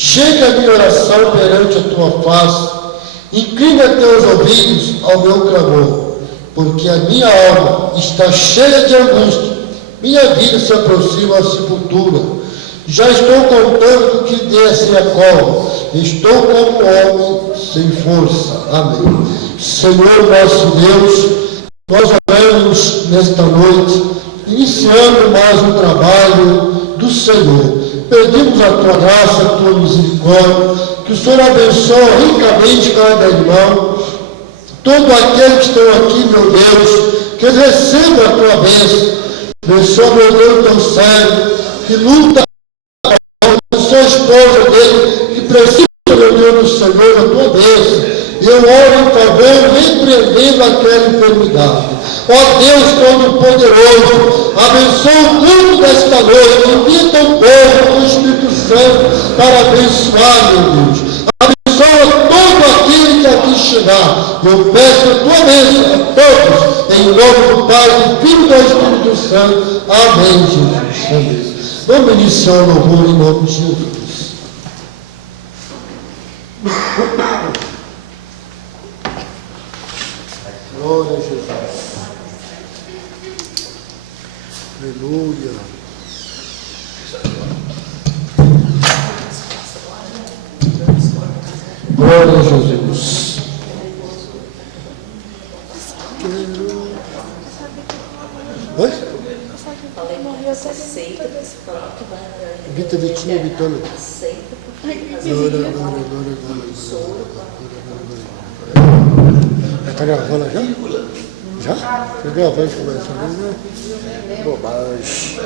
Chega a minha oração perante a tua face, inclina teus ouvidos ao meu clamor, porque a minha alma está cheia de angústia, minha vida se aproxima à sepultura. Já estou contando que desce a cova, estou como homem sem força. Amém. Senhor nosso Deus, nós oramos nesta noite, iniciando mais um trabalho do Senhor. Pedimos a tua graça, a tua misericórdia, que o Senhor abençoe ricamente cada irmão, todo aquele que estão aqui, meu Deus, que receba a tua bênção. Abençoa, meu Deus, teu servo, que luta com a sua esposa dele, que precisa, meu Deus, do Senhor, a tua bênção. Eu oro em favor, repreendendo aquela enfermidade. Ó Deus Todo-Poderoso, abençoa o culto desta noite, invita o povo com o Espírito Santo para abençoar, meu Deus. Abençoa todo aquele que aqui chegar. Eu peço a tua bênção a todos, em nome do Pai, do Filho e do Espírito Santo. Amém, Jesus. Amém. Vamos iniciar o louvor em nome de Jesus. Glória a Jesus. Aleluia. Glória a Jesus. Oi? Vitinha, Vitônia. Glória. Está gravando já? Já? Você gravando, começa a ver, bobagem.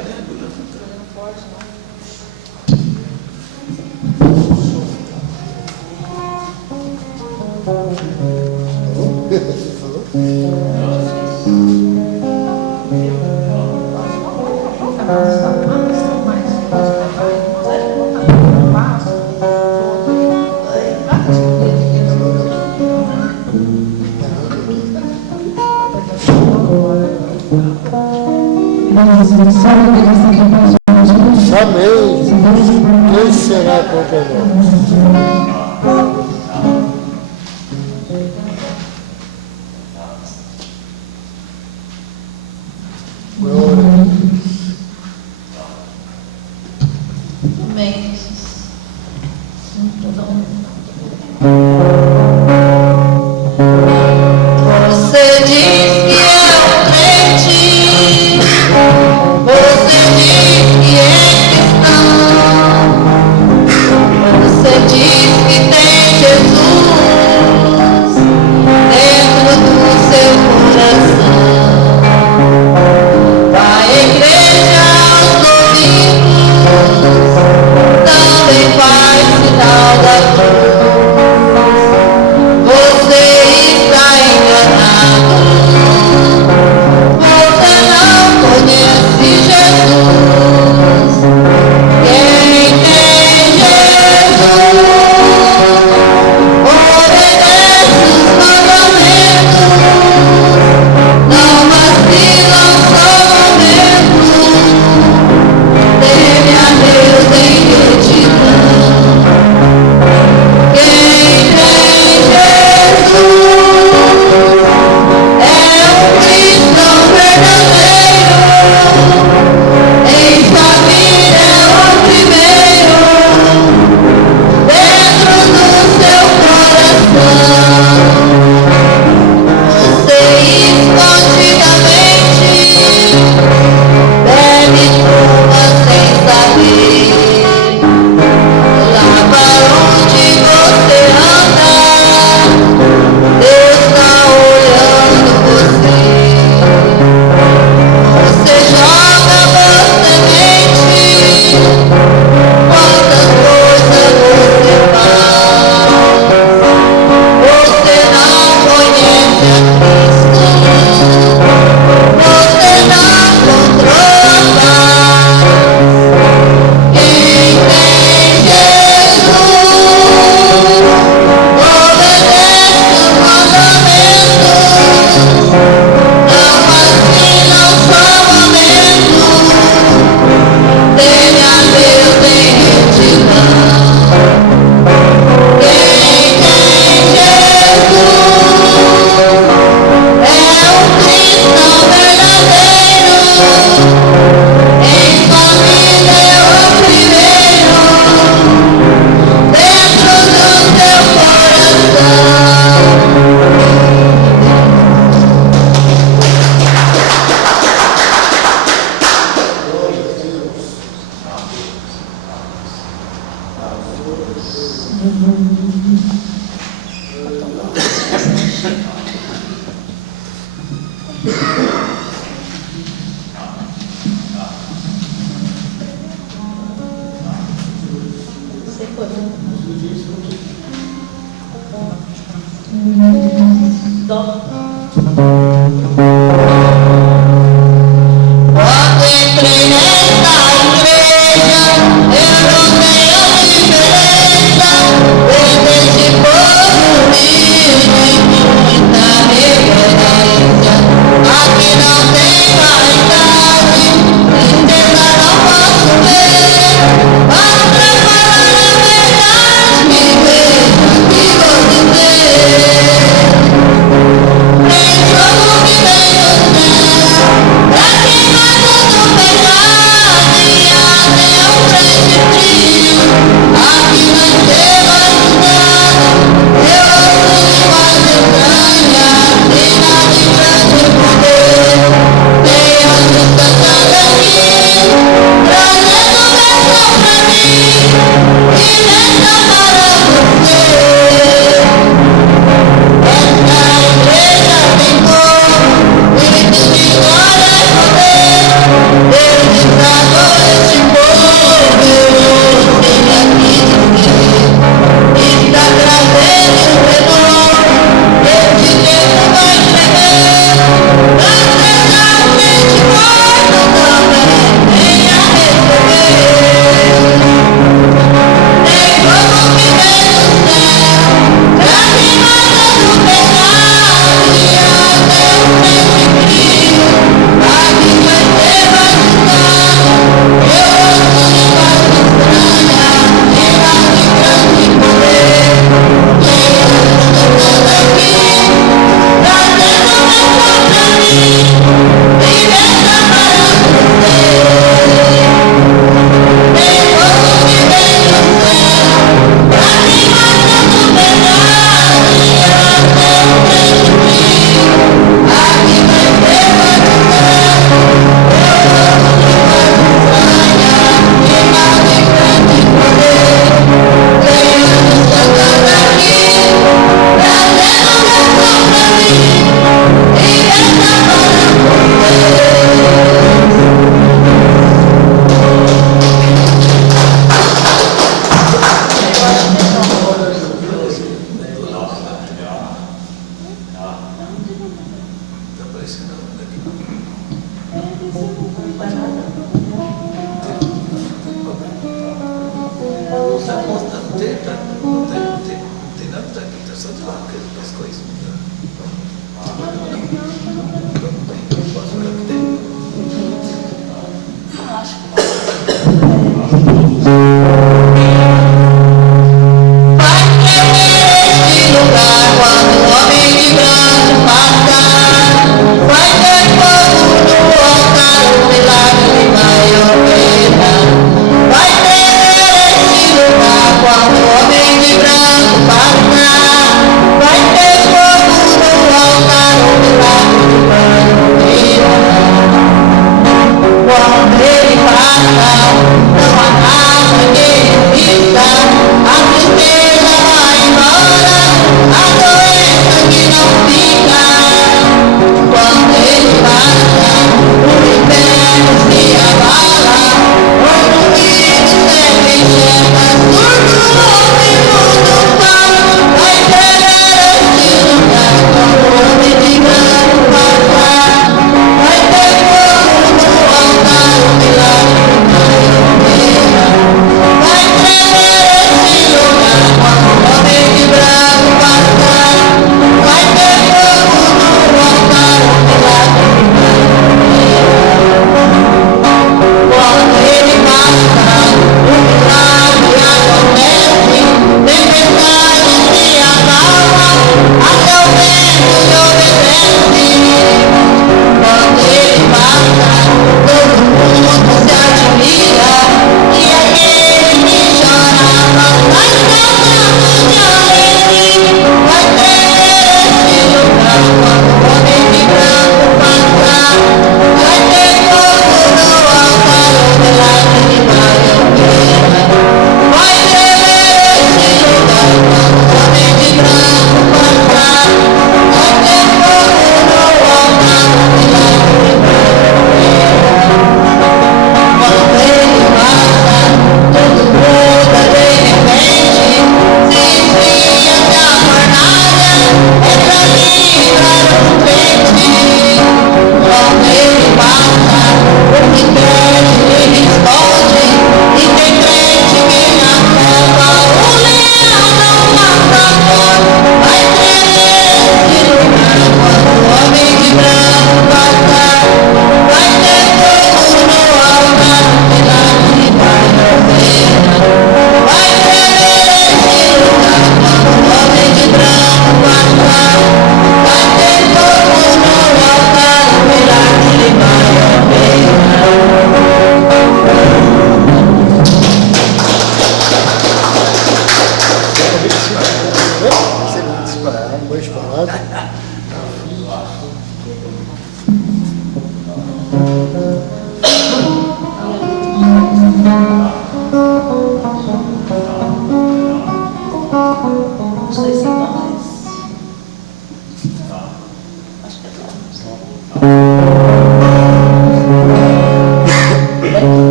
Amém. Quem será contra nós? Amém. Você diz que é um crente, você diz que é cristão, você diz que tem Jesus dentro do seu coração. Vai à igreja aos domingos, também faz sinal da cruz. Quando entrei nesta igreja, eu notei a diferença. Vem desse povo humilde e muita reverência. Aqui não tem vaidade, tristeza não posso ver. Mas pra falar a verdade, me veja que vou dizer.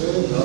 Estava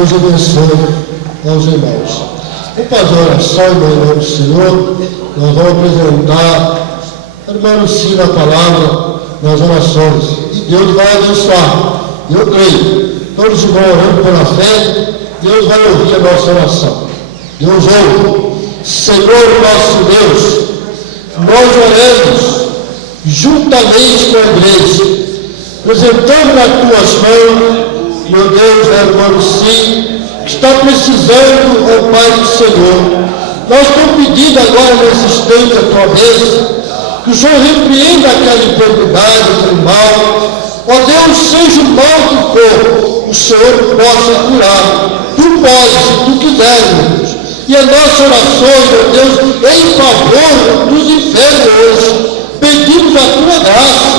Deus abençoe aos irmãos. Vamos fazer a oração em nome do Senhor. Nós vamos apresentar a irmã Lucina a palavra nas orações. E Deus vai abençoar. Eu creio. Todos os irmãos orando pela fé, Deus vai ouvir a nossa oração. Deus ouve. Senhor nosso Deus, nós oramos juntamente com a igreja, apresentando nas tuas mãos, meu Deus, a irmã Lucina, que está precisando, ó Pai do Senhor. Nós estamos pedindo agora nesse instante a tua bênção, que o Senhor repreenda aquela enfermidade, aquele mal. Ó Deus, seja o mal que for, o Senhor possa curar. Tu podes, se tu quiseres, meu Deus. E as nossas orações, meu Deus, em favor dos enfermos hoje, pedimos a tua graça,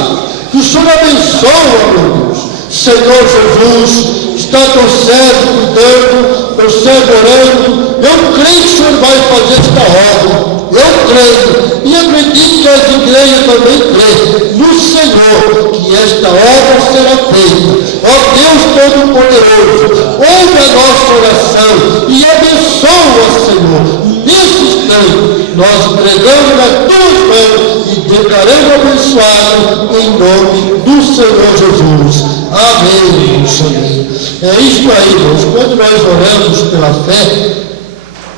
que o Senhor abençoe, meu Deus. Senhor Jesus, está teu servo cuidando, teu servo orando. Eu creio que o Senhor vai fazer esta obra. Eu creio. E acredito que as igrejas também creem no Senhor, que esta obra será feita. Ó Deus Todo-Poderoso, ouve a nossa oração e abençoa, Senhor. Nesse instante, nós entregamos nas tuas mãos e declaramos abençoado em nome do Senhor Jesus. Amém, Senhor. É isto aí, irmãos. Quando nós oramos pela fé,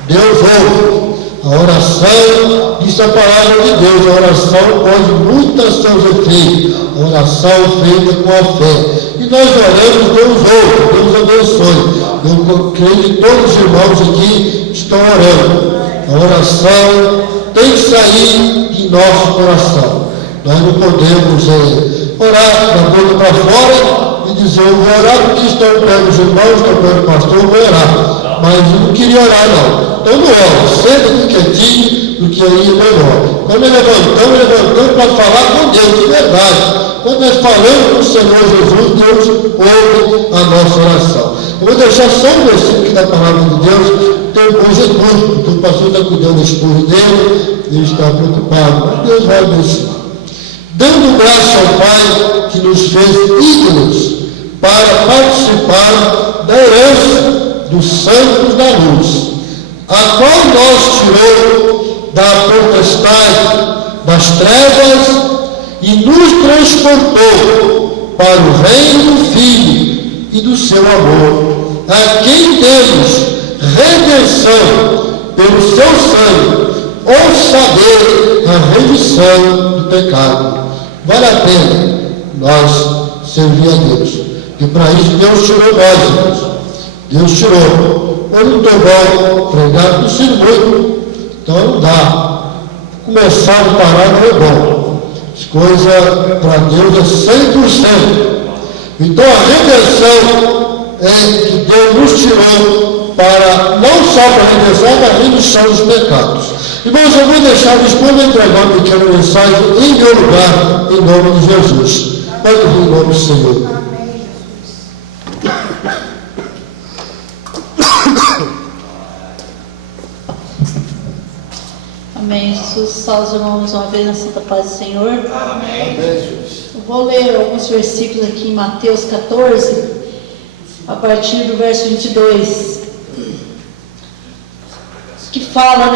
Deus ouve. A oração, diz a palavra de Deus, a oração pode muitas seus efeitos. A oração feita com a fé. E nós oramos, Deus ouve, Deus abençoe. Eu creio que todos os irmãos aqui estão orando. A oração tem que sair de nosso coração. Nós não podemos orar da boca para fora e dizer, eu vou orar porque estão perto dos irmãos, estão perto do pastor, eu vou orar. Mas eu não queria orar não. Então não ora, senta aqui quietinho, porque aí é melhor. Quando levantamos para falar com Deus, de verdade. Quando nós falamos com o Senhor Jesus, Deus ouve a nossa oração. Eu vou deixar só um versículo aqui da palavra de Deus. Hoje é muito, porque o pastor está cuidando da esposa dele, ele está preocupado, mas Deus vai abençoar. Dando graça ao Pai que nos fez ídolos para participar da herança dos santos da luz, a qual nós tirou da potestade das trevas e nos transportou para o reino do Filho e do seu amor, a quem temos redenção pelo seu sangue, ou saber a remissão do pecado. Vale a pena nós servir a Deus. E para isso Deus tirou nós, irmãos. Deus tirou. Eu não estou bom pregar, não sirvo muito. Então não dá. Começar a parar não é bom. As coisas para Deus é 100%. Então a redenção é que Deus nos tirou para, não só para a redenção, mas a remissão dos pecados. Irmãos, eu vou deixar o esposo entregar uma pequena mensagem em meu lugar, em nome de Jesus. Pode vir em nome do Senhor. Amém, Jesus. Salve os irmãos uma vez na santa paz do Senhor. Amém, Jesus. Eu vou ler alguns versículos aqui em Mateus 14, a partir do verso 22, que fala,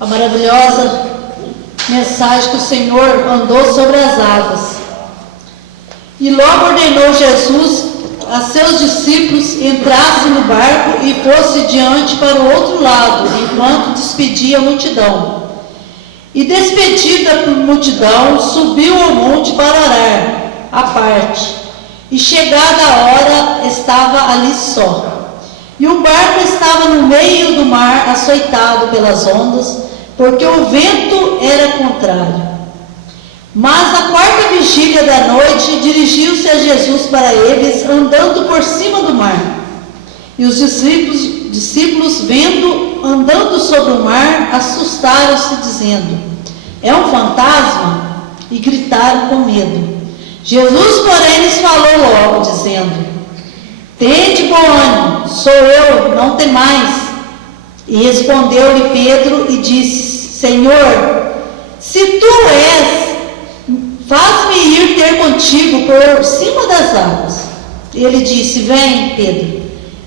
a maravilhosa mensagem que o Senhor andou sobre as águas. E logo ordenou Jesus a seus discípulos entrassem no barco e fosse diante para o outro lado, enquanto despedia a multidão. E despedida por multidão, subiu ao monte para orar, à parte. E chegada a hora, estava ali só. E o barco estava no meio do mar, açoitado pelas ondas, porque o vento era contrário. Mas na quarta vigília da noite, dirigiu-se a Jesus para eles, andando por cima do mar. E os discípulos andando sobre o mar, assustaram-se, dizendo, é um fantasma? E gritaram com medo. Jesus, porém, lhes falou logo, dizendo, tende bom ânimo, sou eu, não temais. E respondeu-lhe Pedro e disse, Senhor, se tu és, faz-me ir ter contigo por cima das águas. Ele disse, vem, Pedro.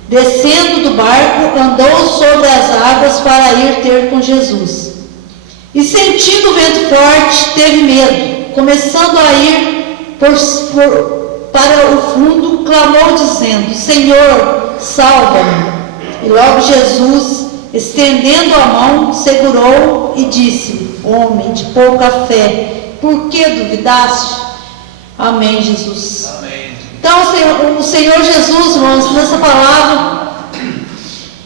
Descendo do barco, andou sobre as águas para ir ter com Jesus. E sentindo o vento forte, teve medo. Começando a ir para o fundo, clamou dizendo: Senhor, salva-me. E logo Jesus, estendendo a mão, segurou e disse: Homem de pouca fé, por que duvidaste? Amém, Jesus. Amém. Então, o Senhor Jesus, irmãos, nessa palavra,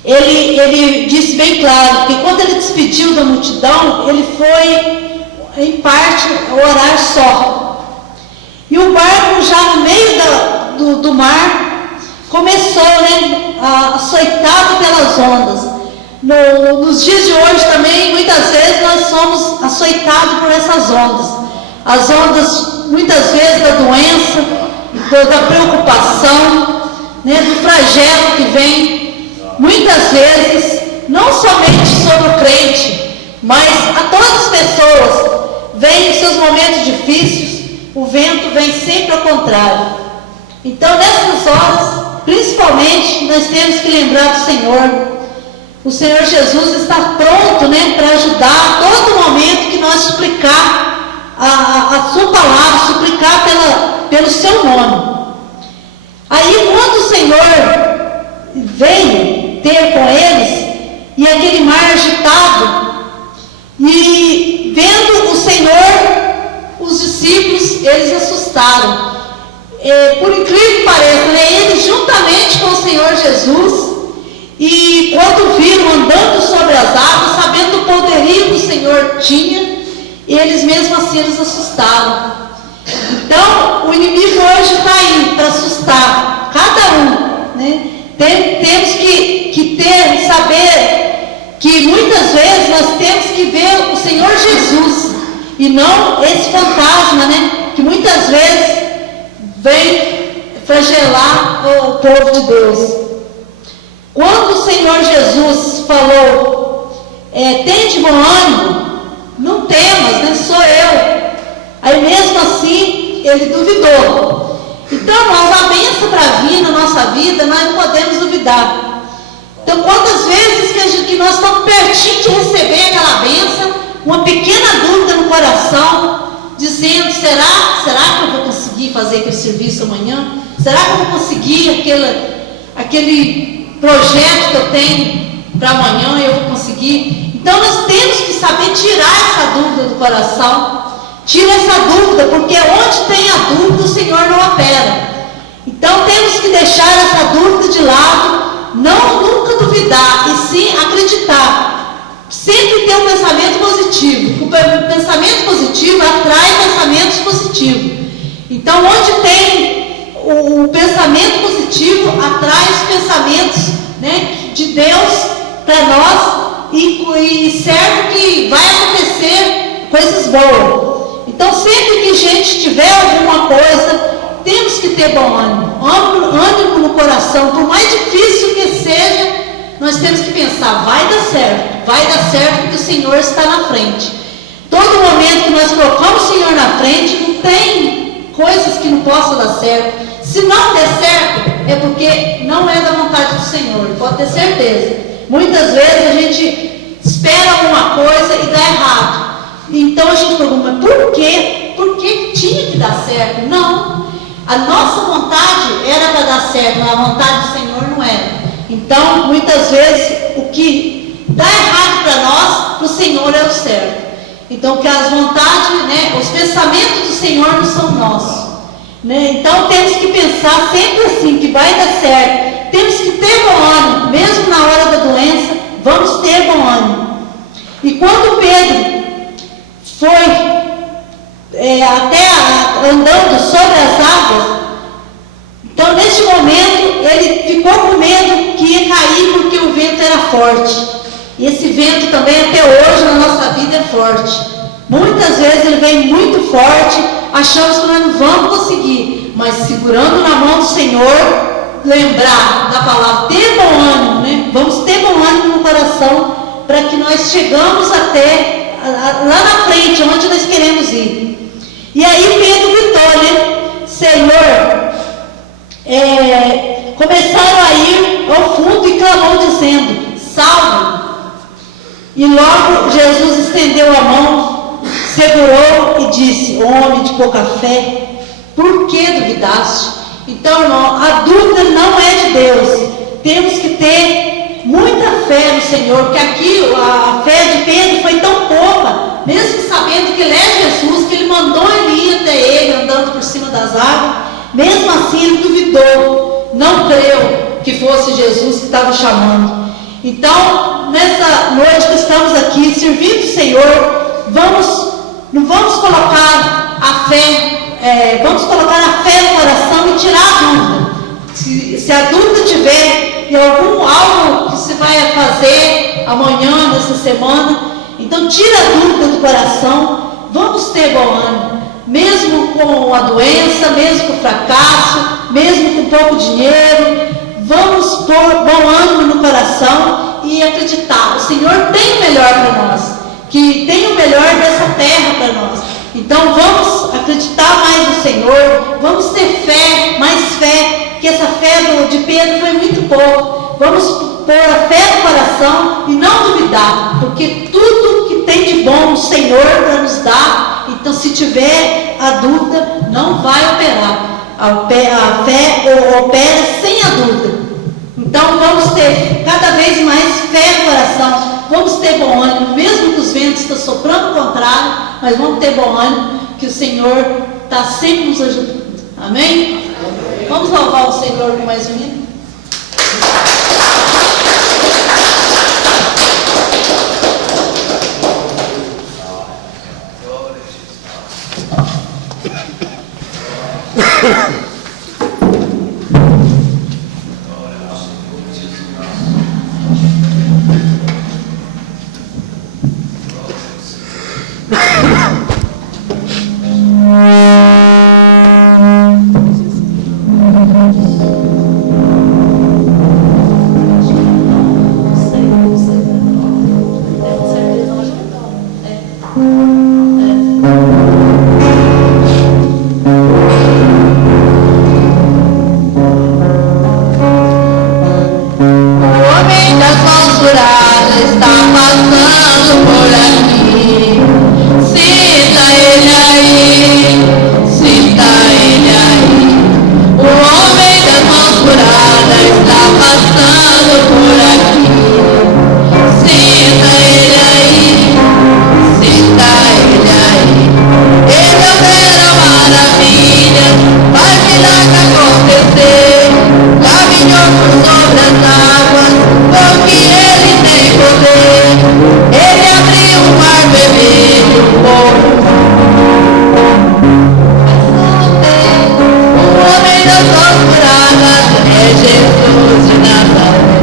ele disse bem claro que quando ele despediu da multidão, ele foi, em parte, orar só. E o barco, já no meio do mar, começou, açoitado pelas ondas. Nos dias de hoje também, muitas vezes, nós somos açoitados por essas ondas. As ondas, muitas vezes, da doença, da preocupação, do flagelo que vem, muitas vezes, não somente sobre o crente, mas a todas as pessoas, vem em seus momentos difíceis, o vento vem sempre ao contrário. Então, nessas horas, principalmente, nós temos que lembrar do Senhor. O Senhor Jesus está pronto, para ajudar a todo momento que nós suplicar a sua palavra, suplicar pelo seu nome. Aí, quando o Senhor veio ter com eles, e aquele mar agitado, e vendo o Senhor, os discípulos, eles assustaram. Por incrível que pareça, eles juntamente com o Senhor Jesus, e quando viram andando sobre as águas, sabendo o poderio que o Senhor tinha, eles mesmo assim eles assustaram. Então, o inimigo hoje está aí para assustar cada um, Temos que saber que muitas vezes nós temos que ver o Senhor Jesus e não esse fantasma, que muitas vezes vem flagelar o povo de Deus. Quando o Senhor Jesus falou, tende bom ânimo, não temas, sou eu. Aí mesmo assim, ele duvidou. Então, a bênção para vir na nossa vida, nós não podemos duvidar. Então, quantas vezes que nós estamos pertinho de receber aquela bênção, uma pequena dúvida no coração, dizendo, será que eu vou conseguir fazer aquele serviço amanhã? Será que eu vou conseguir aquele projeto que eu tenho para amanhã, eu vou conseguir? Então, nós temos que saber tirar essa dúvida do coração. Tira essa dúvida, porque onde tem a dúvida, o Senhor não opera. Então, temos que deixar essa dúvida de lado, nunca duvidar, e sim acreditar. Sempre ter um pensamento positivo. O pensamento positivo atrai pensamentos positivos. Então, onde tem o pensamento positivo, atrai os pensamentos de Deus para nós, e certo que vai acontecer coisas boas. Então, sempre que a gente tiver alguma coisa, temos que ter bom ânimo no coração. Por mais difícil que seja, nós temos que pensar, vai dar certo porque o Senhor está na frente. Todo momento que nós colocamos o Senhor na frente, não tem coisas que não possam dar certo. Se não der certo, é porque não é da vontade do Senhor, pode ter certeza. Muitas vezes a gente espera alguma coisa e dá errado. Então a gente pergunta, mas por quê? Por que tinha que dar certo? Não. A nossa vontade era para dar certo, mas a vontade do Senhor não era. Então, muitas vezes, o que dá errado para nós, para o Senhor é o certo. Então, que as vontades, os pensamentos do Senhor não são nossos. Então, temos que pensar sempre assim, que vai dar certo. Temos que ter bom ânimo, mesmo na hora da doença, vamos ter bom ânimo. E quando Pedro foi até andando sobre as águas, então neste momento ele ficou com medo que ia cair porque o vento era forte. E esse vento também até hoje na nossa vida é forte. Muitas vezes ele vem muito forte, achamos que nós não vamos conseguir, mas segurando na mão do Senhor, lembrar da palavra, ter bom ânimo, Vamos ter bom ânimo no coração para que nós chegamos até lá na frente, onde nós queremos ir. E aí Pedro gritou, Senhor, começaram a ir ao sendo: salve! E logo Jesus estendeu a mão, segurou e disse: homem de pouca fé, por que duvidaste? Então, irmão, a dúvida não é de Deus. Temos que ter muita fé no Senhor, porque aqui a fé de Pedro foi tão pouca, mesmo sabendo que ele é Jesus, que ele mandou ele ir até ele, andando por cima das águas, mesmo assim ele duvidou, não creu que fosse Jesus que estava chamando. Então, nessa noite que estamos aqui, servindo o Senhor, não vamos colocar a fé, vamos colocar a fé no coração e tirar a dúvida. Se a dúvida tiver em algo que se vai fazer amanhã, nessa semana, então tira a dúvida do coração, vamos ter bom ânimo, mesmo com a doença, mesmo com o fracasso, mesmo com pouco dinheiro, vamos pôr bom ânimo no coração e acreditar, o Senhor tem o melhor para nós, que tem o melhor dessa terra para nós. Então vamos acreditar mais no Senhor, vamos ter fé, mais fé, que essa fé de Pedro foi muito pouco. Vamos pôr a fé no coração e não duvidar, porque tudo que tem de bom o Senhor para nos dar. Então, se tiver a dúvida, não vai operar. A fé opera sem a dúvida. Então, vamos ter cada vez mais fé no coração. Vamos ter bom ânimo, mesmo que os ventos estão soprando o contrário, mas vamos ter bom ânimo, que o Senhor está sempre nos ajudando. Amém? Vamos louvar o Senhor com mais um hino? É Jesus de Nazaré.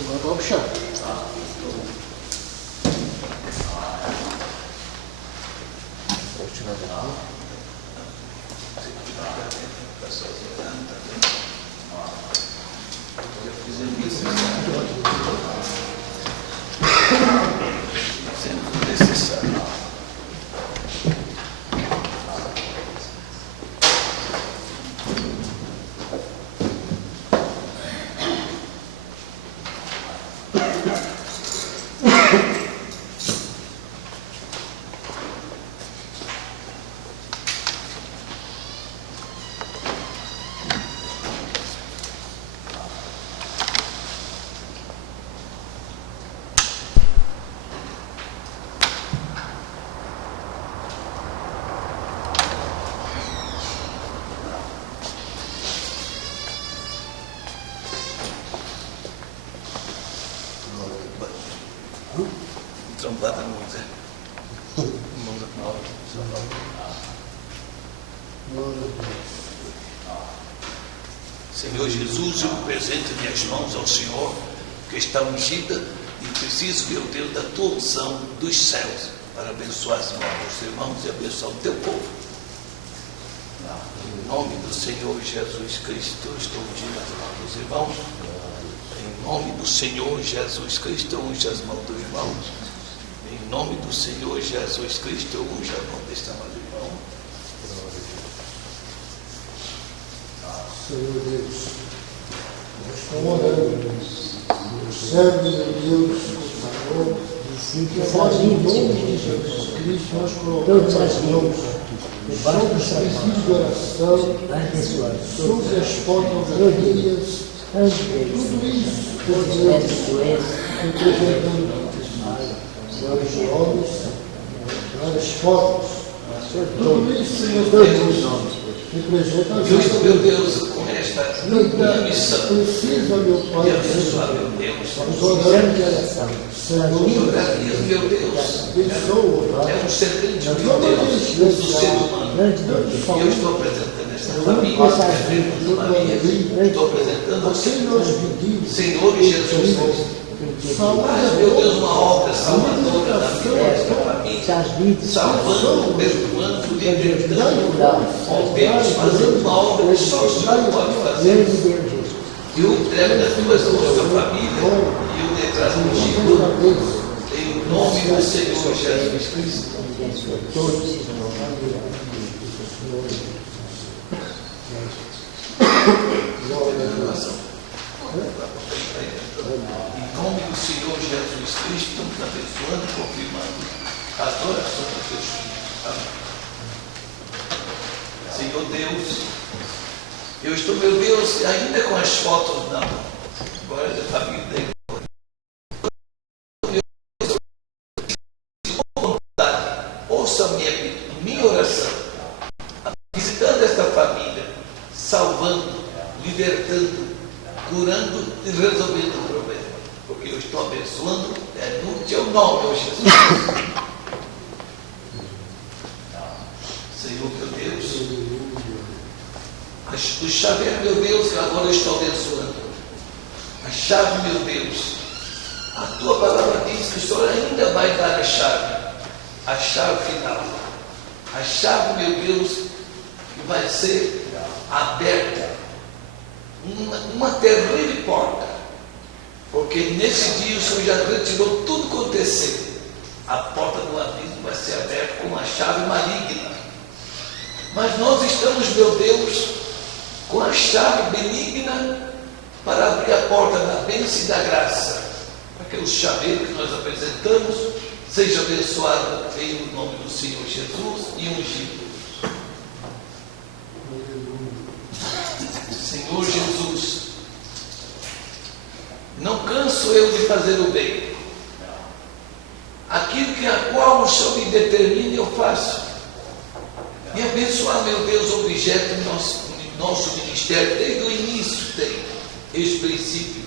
Agora vai puxar. Vou tirar daqui. Trombada não, Zé. Senhor Jesus, eu apresento minhas mãos ao Senhor, que está ungida, e preciso, meu Deus, da tua unção dos céus, para abençoar as mãos dos irmãos e abençoar o teu povo. Em nome do Senhor Jesus Cristo, estou ungindo as mãos dos irmãos. Em nome do Senhor Jesus Cristo, unge as mãos dos irmãos. Em nome do Senhor Jesus Cristo, unge a mão deste amado irmão. Senhor Deus, nós estamos orando. Serve, meu Deus, o Senhor, que agora em nome de Jesus Cristo nós colocamos as mãos sobre os pedidos de oração, sobre as fotografias, tudo isso, por Deus, representando vários jovens, várias fotos, tudo isso, Senhor Deus, representa as Justo, meu Deus, com esta minha missão precisa, meu Pai, de abençoar, meu Deus, os orando de oração. fotografias, meu Deus, Abençoa, é um serpente, meu Deus, do ser humano. E eu estou apresentando esta família, Maria, estou apresentando ao Senhor, Senhor, Senhor Jesus Cristo. Faz, meu Deus, uma obra salvadora da vida desta família, salvando, perdoando, libertando, ó Deus, fazendo uma obra que só o Senhor pode fazer. Eu entrego nas tuas mãos sua família e eu declaro contigo, em nome do Senhor Jesus Cristo. Em nome do Senhor Jesus Cristo, estamos abençoando e confirmando as orações dos teus filhos. Amém. Senhor Deus, eu estou, meu Deus, ainda com as fotos na mão. Glória da família da igreja. Ouça a minha oração, visitando esta família, salvando, libertando, curando e resolvendo o problema, porque eu estou abençoando no teu nome, ó Jesus. Senhor, meu Deus, o chaveiro, meu Deus, que agora eu estou abençoando, a chave, meu Deus, a tua palavra diz que o Senhor ainda vai dar a chave final, a chave, meu Deus, que vai ser aberta, uma terrível porta, porque nesse dia o Senhor já retirou tudo que aconteceu. A porta do abismo vai ser aberta com uma chave maligna, mas nós estamos, meu Deus, com a chave benigna para abrir a porta da bênção e da graça, para que o chaveiro que nós apresentamos seja abençoado em nome do Senhor Jesus e ungido. Senhor Jesus, não canso eu de fazer o bem. Aquilo que a qual o Senhor me determina, eu faço. E abençoar, meu Deus, o objeto do nosso ministério, desde o início, desde o princípio.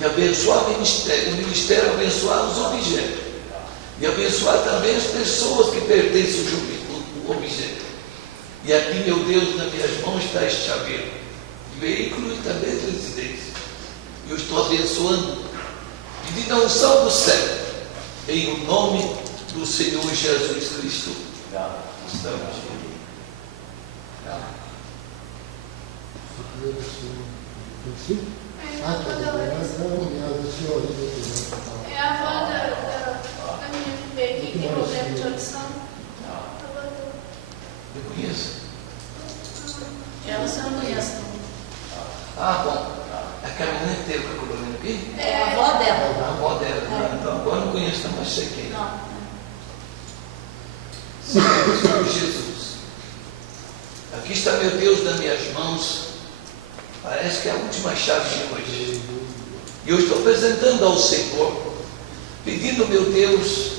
E abençoar o ministério abençoar os objetos. E abençoar também as pessoas que pertencem ao objeto. E aqui, meu Deus, nas minhas mãos está este chaveiro, veículo e também residência. Eu estou abençoando pedindo a unção do céu, em o nome do Senhor Jesus Cristo. Estamos. É a avó da menina que veio aqui, que tem problema de audição. Eu conheço. Ela você não conhece, não. Ah, bom. A caminhonete que teve com a problema aqui? É a avó dela. A avó dela. Então agora não conheço, não, mas sei quem. Não. Senhor Jesus, aqui está meu Deus nas minhas mãos. Parece que é a última chave de hoje. E eu estou apresentando ao Senhor, pedindo, meu Deus,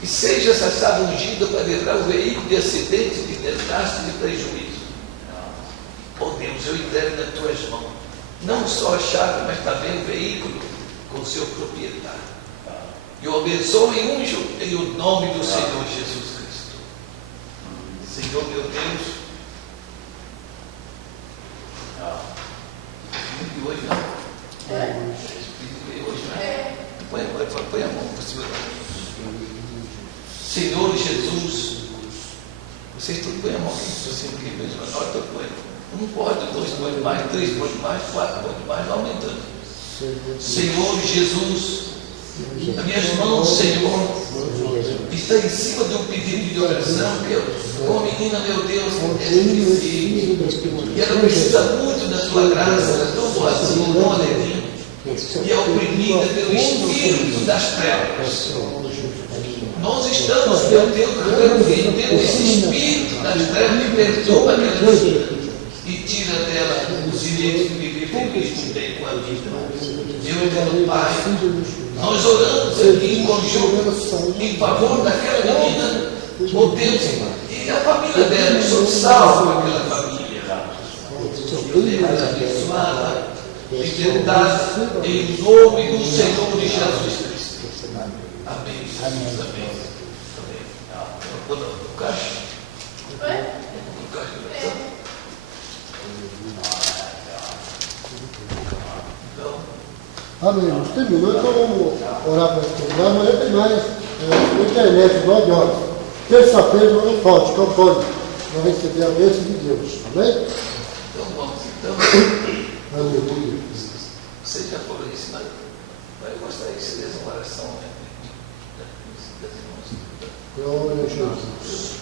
que seja essa chave ungida para livrar o veículo de acidente, de desgaste, de prejuízo. Oh Deus, eu entrego nas tuas mãos, não só a chave, mas também o veículo com o seu proprietário. E eu abençoo e unjo em o nome do Senhor Jesus Cristo. Senhor meu Deus, de hoje não. De hoje não. Põe a mão para cima. Senhor Jesus, vocês tudo põem a mão aqui para cima aqui mesmo. Na hora estou põendo. Um pode, dois pode mais, três pode mais, quatro pode mais, aumentando. Senhor Jesus, as minhas mãos, Senhor, está em cima de um pedido de oração, como menina, meu Deus, é difícil. E ela precisa muito da tua graça, ela é tão boazinha, tão alegrinha, e é oprimida pelo espírito das trevas. Nós estamos, meu Deus, repreendendo esse espírito das trevas que perturba aquela vida e tira dela os direitos de viver feliz e bem com a vida. Deus, meu Pai, nós oramos aqui em conjunto em favor daquela menina, oh Deus, e a família dela, sou salvo aquela família. Eu devo abençoá-la, libertada em nome do Senhor de Jesus Cristo. Amém. Jesus, amém. Amém. No caixa? No caixa de oração? Amém. Nós terminou, então vamos orar para estudar. Amanhã tem mais na internet, 9 horas. Terça-feira não falte, então pode não receber a bênção de Deus. Amém? Então vamos, então. Aleluia. Você já falou isso, mas eu gostaria que você desse uma oração, né? Das irmãs. Glória a Jesus.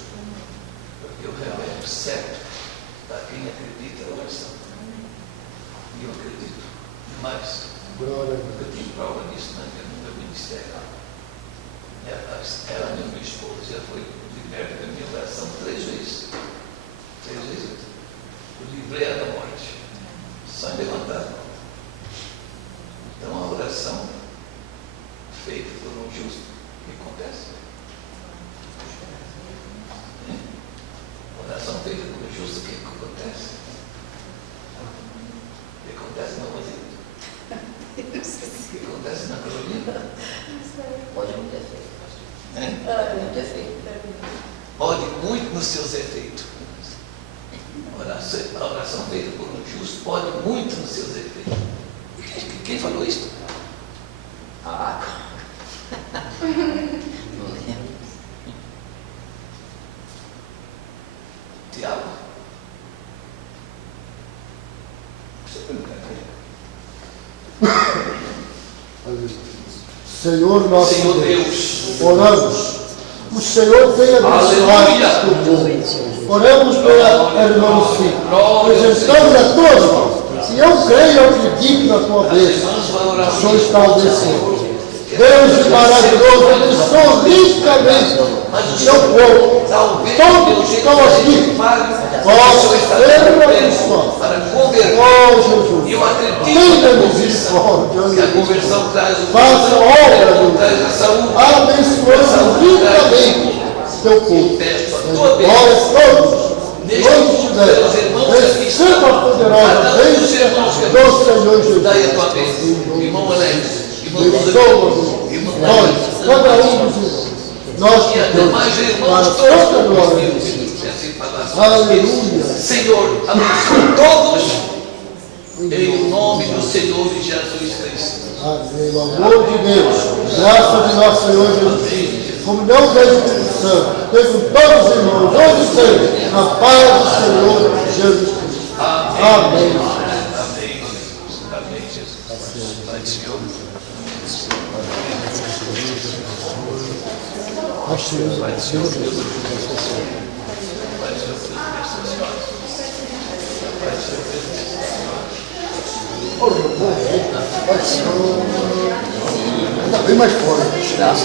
Porque o remédio certo para quem acredita na oração. E eu acredito demais. Glória a Eu Deus. tenho prova disso no meu ministério. Ela, minha esposa, já foi liberta da minha oração 3 vezes. 3 vezes. Eu livrei ela da morte. Só em levantar a mão. Então a oração feita por um justo, o que acontece? A oração feita por um justo, o que acontece? O que acontece na Rosita? O que acontece na Carolina? Pode muito ter feito. É? Muito ter feito. Pode muito nos seus efeitos. A oração feita por um justo pode muito nos seus efeitos. Quem falou isso? Ah, não lembro. Tiago? Você pergunta. Senhor nosso Senhor Deus, Deus. oramos. O Senhor tenha abençoado o povo. Oramos pela irmã Lucia. Apresentamos a tua mão. E eu creio e acredito na tua bênção. O Senhor está abençoando. Deus maravilhoso, abençoa ricamente o seu povo. Todos que estão aqui possam ser abençoados. Para converter. Oh, Jesus. E eu acredito Tenha na misericórdia. que a conversão traz o Faça obra, traz a saúde. abençoando ricamente teu povo. Peço a tua bênção. Glória a todos. Onde estiver, receba a poderosa bênção do Senhor Jesus. Daí a tua bênção. Irmão Alex. Abençoa-nos, nós, cada um dos irmãos. Nós que E até Deus, mais para irmãos toda a todos. glória. Se assim falasse. Aleluia. Senhor, abençoa todos Em nome do Senhor Jesus Cristo. Amém. O amor de Deus, graça de nosso Senhor Jesus, comunhão do Espírito Santo, esteja com todos os irmãos, hoje e sempre, na paz do Senhor Jesus Cristo. Amém. Amém. Amém, Jesus. Pai do Senhor. Pai do Senhor, Deus abençoe. Pai do Senhor, Deus abençoe. Pai do Senhor, Deus abençoe. Ainda bem mais forte.